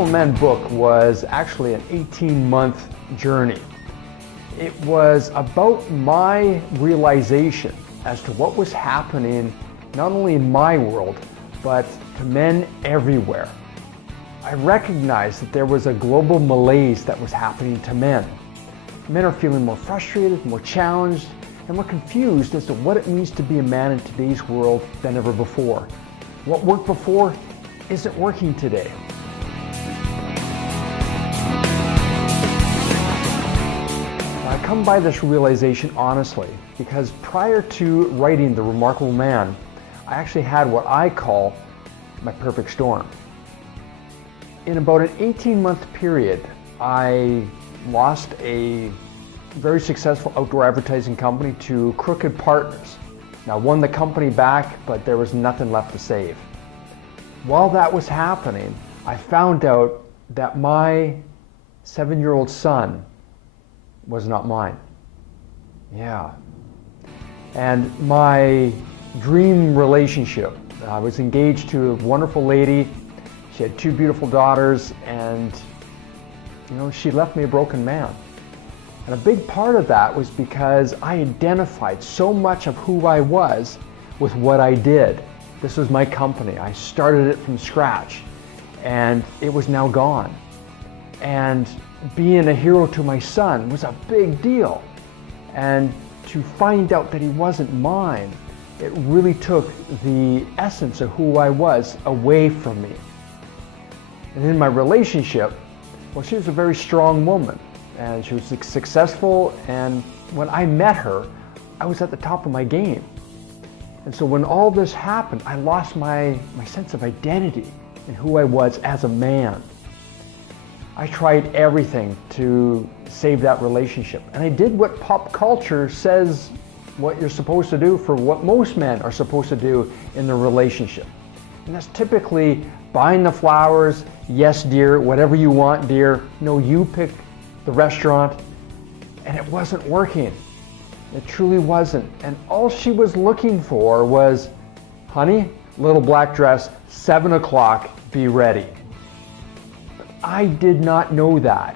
Remarkable Man book was actually an 18-month journey. It was about my realization as to what was happening not only in my world, but to men everywhere. I recognized that there was a global malaise that was happening to men. Men are feeling more frustrated, more challenged, and more confused as to what it means to be a man in today's world than ever before. What worked before isn't working today. I come by this realization honestly because prior to writing The Remarkable Man, I actually had what I call my perfect storm. In about an 18-month period, I lost a very successful outdoor advertising company to crooked partners. Now, won the company back, but there was nothing left to save. While that was happening, I found out that my 7-year-old son was not mine. Yeah. And my dream relationship, I was engaged to a wonderful lady. She had 2 beautiful daughters, and she left me a broken man. And a big part of that was because I identified so much of who I was with what I did. This was my company. I started it from scratch, and it was now gone. And being a hero to my son was a big deal. And to find out that he wasn't mine, it really took the essence of who I was away from me. And in my relationship, well, she was a very strong woman, and she was successful, and when I met her, I was at the top of my game. And so when all this happened, I lost my sense of identity and who I was as a man. I tried everything to save that relationship, and I did what pop culture says what you're supposed to do for what most men are supposed to do in their relationship. And that's typically buying the flowers, yes dear, whatever you want dear, no, you pick the restaurant, and it wasn't working. It truly wasn't. And all she was looking for was, honey, little black dress, 7 o'clock, be ready. But I did not know that.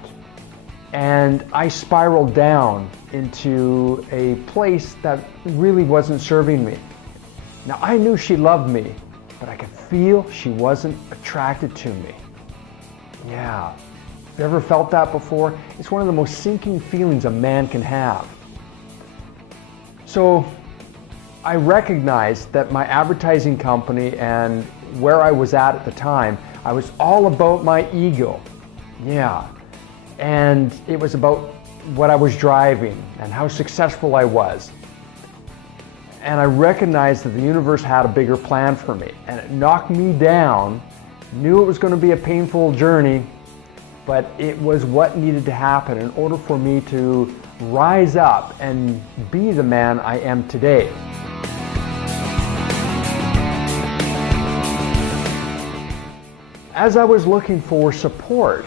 And I spiraled down into a place that really wasn't serving me. Now, I knew she loved me, but I could feel she wasn't attracted to me. Yeah. Have you ever felt that before? It's one of the most sinking feelings a man can have. So I recognized that my advertising company and where I was at the time, I was all about my ego. Yeah. And it was about what I was driving and how successful I was. And I recognized that the universe had a bigger plan for me, and it knocked me down. Knew it was going to be a painful journey, but it was what needed to happen in order for me to rise up and be the man I am today. As I was looking for support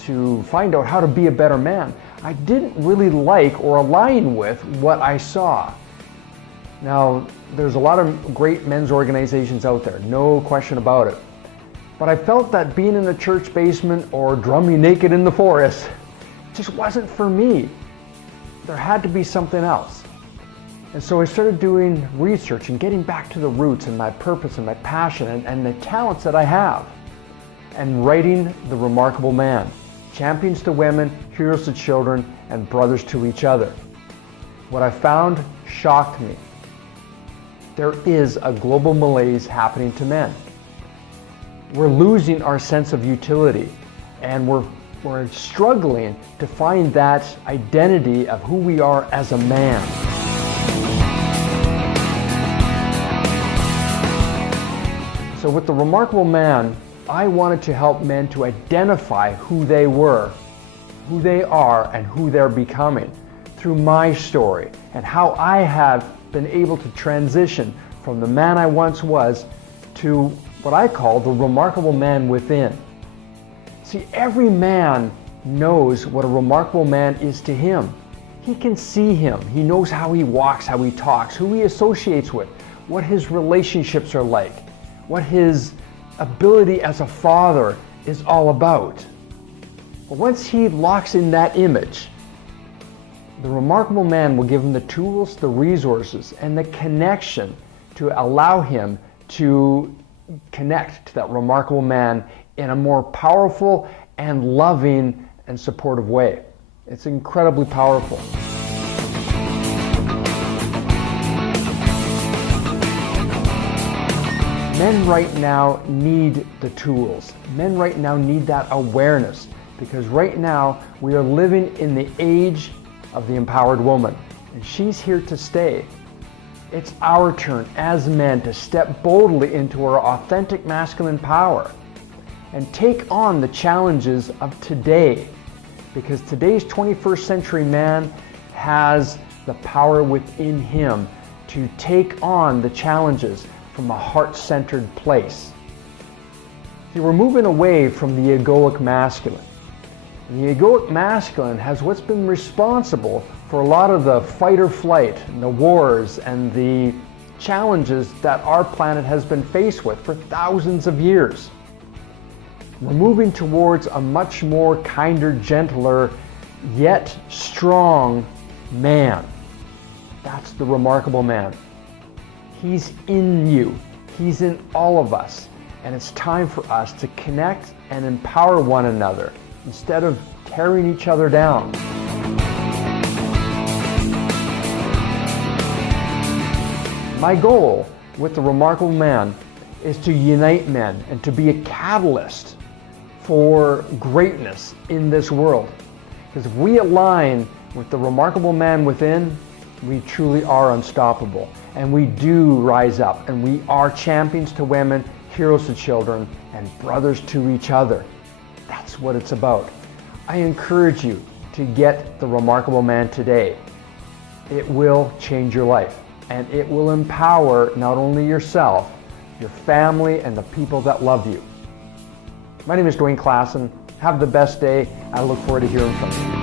to find out how to be a better man, I didn't really like or align with what I saw. Now, there's a lot of great men's organizations out there, no question about it. But I felt that being in a church basement or drumming naked in the forest just wasn't for me. There had to be something else. And so I started doing research and getting back to the roots and my purpose and my passion and the talents that I have. And writing The Remarkable Man, champions to women, heroes to children, and brothers to each other. What I found shocked me. There is a global malaise happening to men. We're losing our sense of utility, and we're struggling to find that identity of who we are as a man. So with The Remarkable Man, I wanted to help men to identify who they were, who they are, and who they're becoming through my story and how I have been able to transition from the man I once was to what I call the remarkable man within. See, every man knows what a remarkable man is to him. He can see him. He knows how he walks, how he talks, who he associates with, what his relationships are like, what his ability as a father is all about. But once he locks in that image, the remarkable man will give him the tools, the resources, and the connection to allow him to connect to that remarkable man in a more powerful and loving and supportive way. It's incredibly powerful. Men right now need the tools. Men right now need that awareness, because right now we are living in the age of the empowered woman, and she's here to stay. It's our turn as men to step boldly into our authentic masculine power and take on the challenges of today, because today's 21st century man has the power within him to take on the challenges from a heart-centered place. See, we're moving away from the egoic masculine. The egoic masculine has what's been responsible for a lot of the fight or flight and the wars and the challenges that our planet has been faced with for thousands of years. We're moving towards a much more kinder, gentler, yet strong man. That's the remarkable man. He's in you. He's in all of us. And it's time for us to connect and empower one another instead of tearing each other down. My goal with the remarkable man is to unite men and to be a catalyst for greatness in this world. Because if we align with the remarkable man within, we truly are unstoppable. And we do rise up, and we are champions to women, heroes to children, and brothers to each other. That's what it's about. I encourage you to get the remarkable man today. It will change your life, and it will empower not only yourself, your family, and the people that love you. My name is Dwayne Klassen. Have the best day. I look forward to hearing from you.